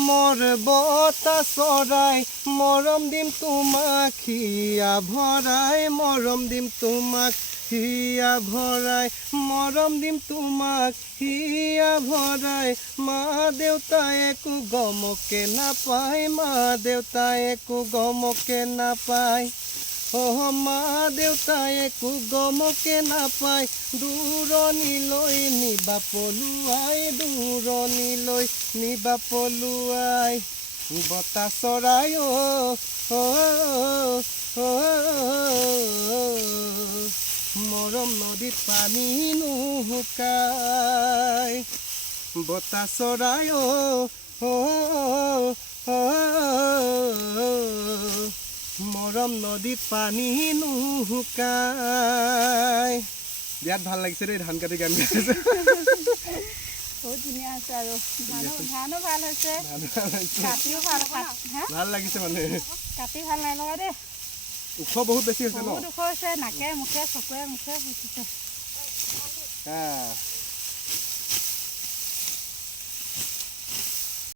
মোৰ বতা চৰাই মৰম দিম তোমাক হিয়া ভৰাই মৰম দিম তোমাক হিয়া ভৰাই মৰম দিম তোমাক হিয়া ভৰাই মা দেউতাই একো গমকে নাপায় মা দেউতাই একো গমকে নাপায় মা দেউতাই একো গমকে নাপায় দূৰণিলৈ নিবা পলুৱাই দূৰণিলৈ নিবা পলুৱাই বতা চৰাই মৰম নদীত পানী নুশুকাই বতা চৰাই মৰম নদীত পানী নুশুকাই বিৰাট ভাল লাগিছে দেই ধান কাটি গান গাইছে বহুত ধুনীয়া আছে আৰু ধানো ভাল হৈছে কাটিও ভাল লাগিছে মানে কাটি ভাল নাই লগা দেই ওখ বহুত বেছি হৈছে ন বহুত ওখ হৈছে নাকে মুখে চকুৱে মুখে হৈছে